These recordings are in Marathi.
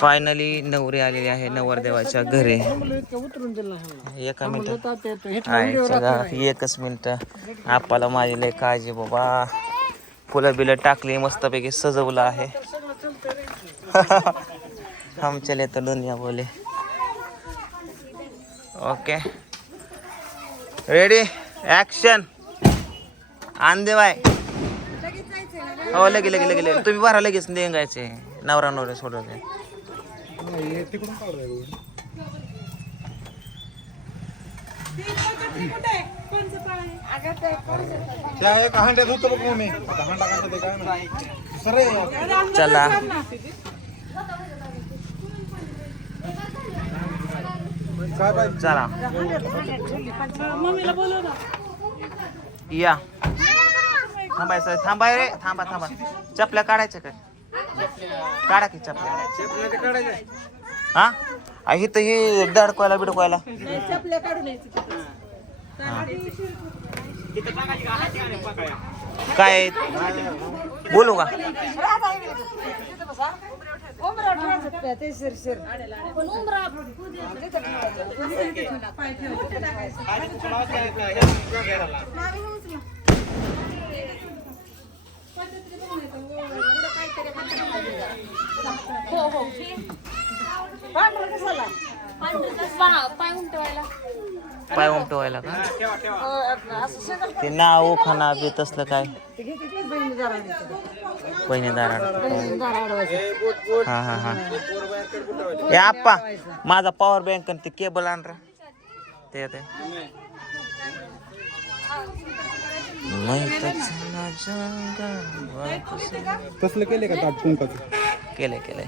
फायनली नवरी आलेली आहे नवरदेवाच्या घरी. एका मिनिट. एकच मिनिट. आपाला माझी लय काळजी बाबा. फुलं बिलं टाकली मस्तपैकी सजवलं आहे. आमच्या ले तर दुनिया बोले. ओके रेडी ऍक्शन आंदे बाय. हो लगे लगे लगे लगे. तुम्ही भरा लगेच देंगायचे नवरा नवरे सोडवले त्या एक हांड्यात होतं बघ मग मी आता हांडा कसा ते काय माहिती. सरे चला. काय पाहिजे चला. या. थांबायचं. थांबाय रे. थांबा थांबा. चपल्या काढायच्या काय काढा की चपल्या हा? आ, इथं हे दडकवायला बिडकवायला. काय? बोलू का? पाय उमटवायला का? ते नाव खाना बी तसलं काय? बहिणीदार हा हा हा. ए आप्पा माझा पॉवर बँक आणि ते केबल आण रा. ते ते. तसलं केले का ताट कुंकाचं केलंय केलंय.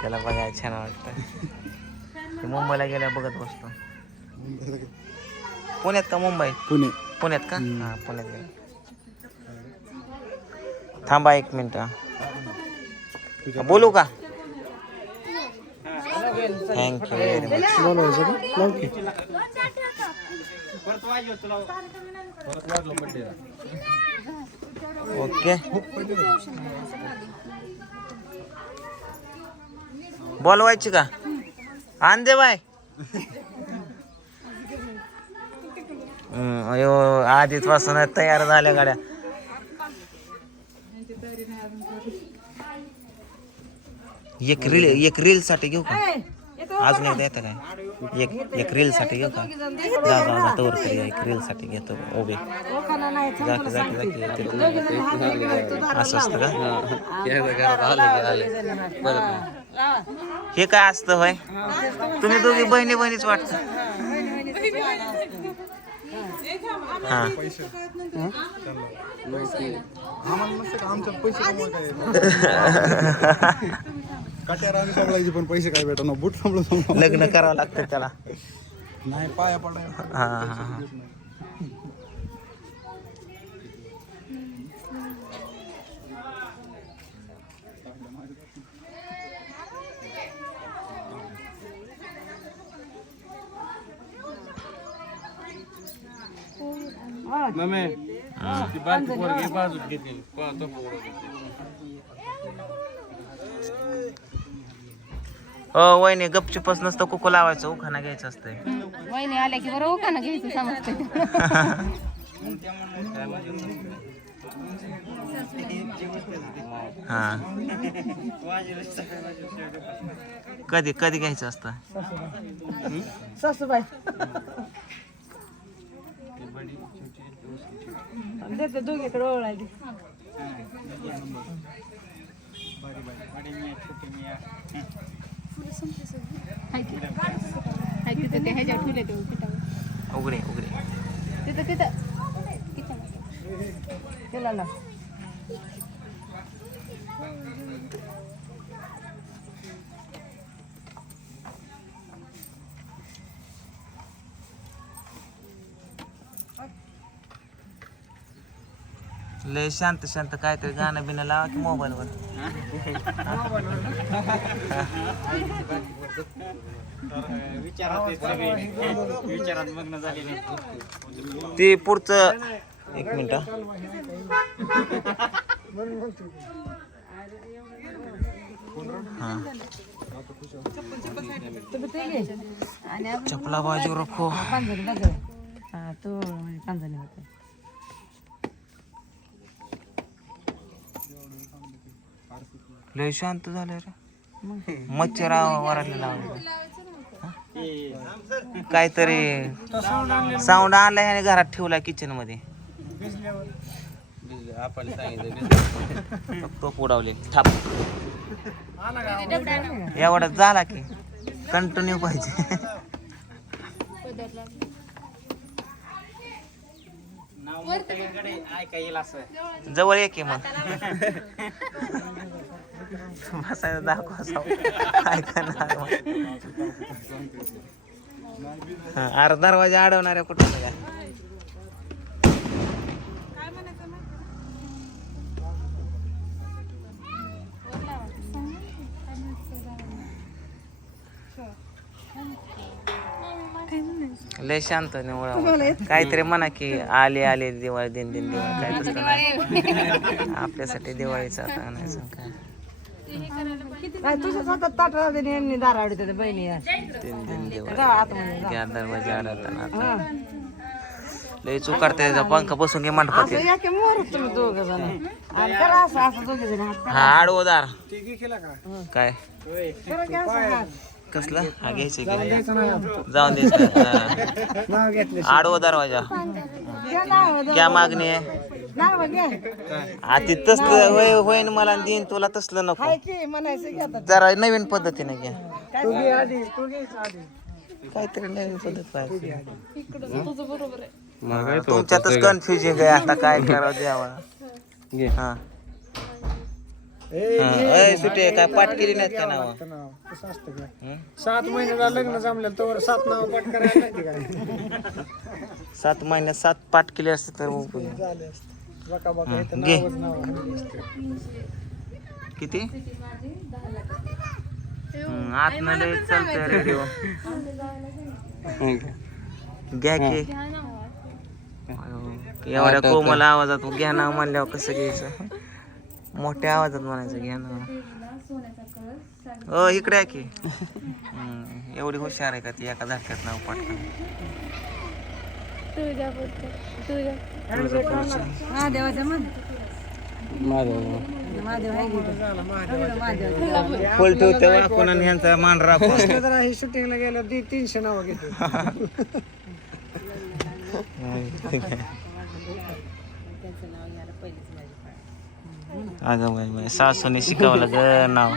त्याला बघायला छान वाटतं. मुंबईला गेल्या बघत बसतो. पुण्यात का मुंबई? पुणे. पुण्यात का? हा पुण्यात गेला. थांबा एक मिनिट. बोलू का? थँक्यू व्हेरी मच बोलायचं का लाव की. ओके बोलवायची का आण दे बाय हम्म, अयो आधीच पासून तयार झाल्या गाड्या। एक रील एक रील साठी घेऊ का? अजून एकदा येतं काय एक एक रील साठी घेऊ का जा जा जा तवर तरी एक रील साठी घेतो उभे. जाकी जाकी जाकी असं असतं का? हे काय असतं होय? तुम्ही दोघी बहिणी बहिणीच वाटत. हा. आम्हाला का? पैसे कट्यार सांभाळायचे पण पैसे काय भेटणार बूट सांभाळून लग्न करावं लागतं त्याला. नाही पाया पडाय हा हा हा. हो. वहिनी गपचूपच नसतं कुकू लावायचं उखाना घ्यायचं असतंय. वहिनी आल्या की बरोबर का ना घ्यायचं समजतं हा. कधी कधी घ्यायचं असतं? सासूबाई. हाय की तिथं ते ह्याच्यावर ठेवले ते पिठावर उघडे उघडे तिथं तिथं किचन केला लय शांत शांत काहीतरी गाणं बिणं लावा की मोबाईलवर. ते पुढचं एक मिनिट चपला बाजू रखो. तो म्हणजे होते. लय शांत झालं रे. मच्छर वरायला लावले. काहीतरी साऊंड आणलाय आणि घरात ठेवलाय किचनमध्ये. टोप उडवले. थाप. एवढा झाला की कंटिन्यू पाहिजे. जवळ ये की मग. बसायला दाखवा साऊ. ऐका ना हा, अरे दरवाजा अडवणाऱ्या कुठं का लय शांत निवळ काहीतरी म्हणा की आले आले दिवाळी दिन दिन दिवाळी काय आपल्यासाठी दिवाळीचं आता आणायचं काय? काय तुझ्या स्वतः ताट राहते यांनी दार आवडते बहिणी या. दिन दिन दिवाळी जा आतमध्ये जा. त्या दरवाजा अडवताना आता हा. लय चुकारते त्याचा पंखा बसून घे मंडपात असं या. की मोर तुम्ही दोघ जण. आणि करा असं असं दोघे जण हात हा आडवो दार काय? करा की असं हात. कसला? हा घ्यायचे जाऊन द्यायचं आडवो दरवाजा घ्या नाव, क्या मागणी आहे. नाव घ्या. आ ती तसलं होय होईन मला आणि देईन तुला तसलं नको. म्हणायचं घ्या आता. जरा नवीन पद्धतीने घ्या घे घे काहीतरी नवीन पद्धत पाहिजे तुमच्यातच कन्फ्युजिंग आहे. आता काय करावं द्यावा हा. हा, ए, सुटे काय पाठ केली नाहीत का नाव? कसं असतं काय सात महिन्याला लग्न जमलं तर सात नाव पाठ करायला नाही काय सात महिन्यात सात पाठ केले असते तर उपयोग. झाले असते. बका बका इथं घे. नावच नाव आहे. किती? हम्म, आतनं लय चालतंय रेडिओ. घ्या की. एवढ्या कोमल आवाजात घ्या नाव म्हणल्यावर कसं घ्यायचं? मोठ्या आवाजात म्हणायचं घ्या नाव हो इकडे आहे की. हम्म, एवढी हुशार आहे का ती एका झटक्यात नाव पाठवा महादेवाचं म्हण महादेव आहे की मान राखून जरा हे शूटिंगला गेलं ती तीनशे नावं घेतो अगं बाई बाई सासूने शिकवलं ग नाव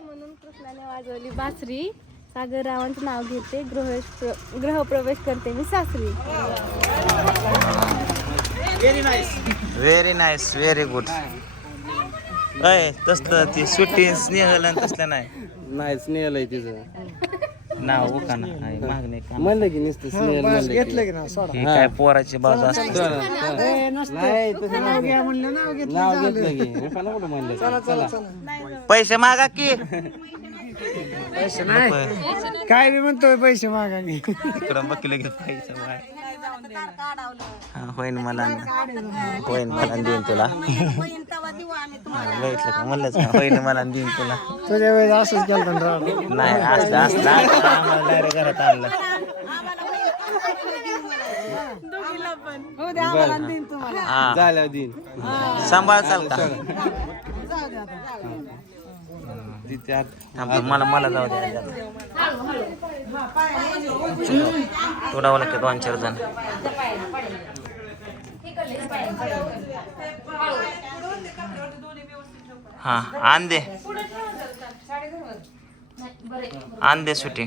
म्हणून कृष्णाने वाजवली बासरी. सागर रावांचं नाव घेते. गृह गृहप्रवेश करते मी सासरी. व्हेरी नाईस व्हेरी गुड अय तसलं ती सुट्टी स्नेहल आणि तसलं नाही नाही स्नेहल आहे तिचं नाव उका ना आहे, मागणे का म्हणलं की नुसतं स्नेहल म्हणलं की. घेतलं की सोडा ही काय पोराची बाजू असते चला, चला. ए, नसतं. नाही तसं नाव घ्या म्हणलं नाव घेतलं नाव घेतलं की कुठं म्हणलं चला पैसे मागा की पैसे नाही काय बी म्हणतोय पैसे मागा की इकडं बघले की पैसे माग हा, होईन मला होईन मला देईन तुला हा, बघितलं का म्हणलंच का? होईन मला आणि देईन तुला. तुझ्या वेळेस असंच केलं राव. नाही असलं असलं आता आम्हाला डायरेक्ट घरात आणलं. हो द्या आम्हाला देईन तुम्हाला. हा. झाल्या दिन सांभाळ चाल का? तिथे आत थांब, मला मला जाऊ द्या तोडावं लागते दोन चार जण. हा आण दे आण दे सुटी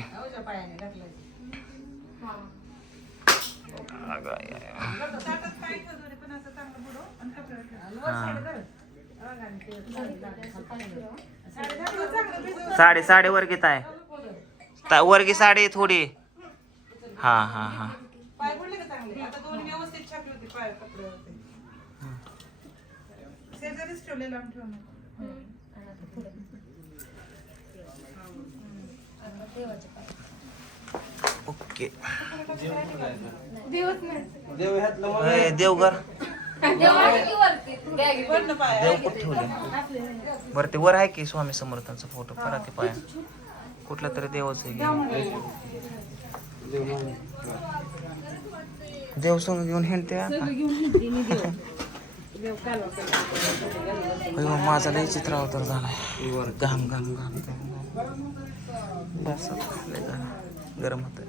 साडे साडे आय. हा. वर्गीत आहे वर्गी साडे थोडी. हा हा हा. पाय पडले का व्यवस्थित ओके. देव ह्यातलं मग ए, देवघर देव कुठं ठेवले बरं ते वर आहे की स्वामी समर्थांचा फोटो? करा ते पाया. कुठल्या तरी देवाचं आहे. देव संग घेऊन हिंडते अयो, माझा लय चित्र अवतार झाला घाम घाम घाम घाम बस गरम होत